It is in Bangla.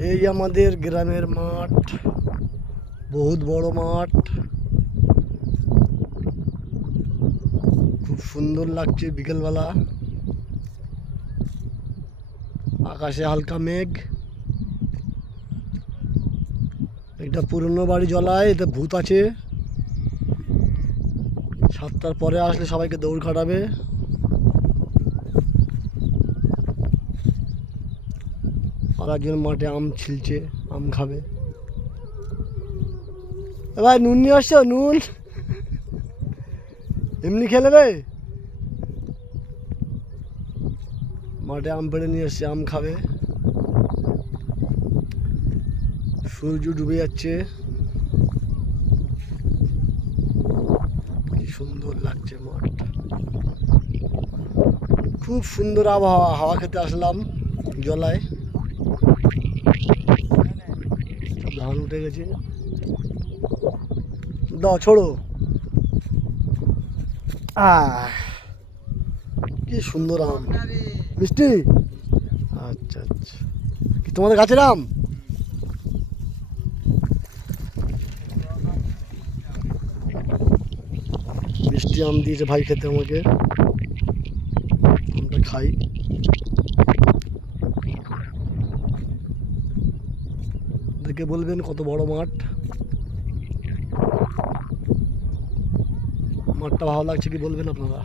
এই আমাদের গ্রামের মাঠ, বহুত বড় মাঠ, খুব সুন্দর লাগছে বিকেলবেলা। আকাশে হালকা মেঘ। এটা পুরনো বাড়ি জলায়, এতে ভূত আছে। 7টার পরে আসলে সবাইকে দৌড় কাটাবে। আর একজন মাঠে আম ছিলছে, আম খাবে। এ ভাই, নুন নিয়ে আসছো? নুন এমনি খেলে রে। মাঠে আম পেড়ে নিয়ে এসছে, আম খাবে। সূর্য ডুবে যাচ্ছে, কি সুন্দর লাগছে মাঠটা। খুব সুন্দর আবহাওয়া। হাওয়া খেতে আসলাম জলায়। ধান উঠে গেছে, দাও ছোড়ো। কি সুন্দর আম, মিষ্টি। আচ্ছা আচ্ছা, কি তোমাদের গাছের আম? মিষ্টি আম দিয়েছে ভাই খেতে আমাকে, আমটা খাই। দেখে বলবেন কত বড় মাঠ। মাঠটা ভালো লাগছে কি বলবেন আপনারা।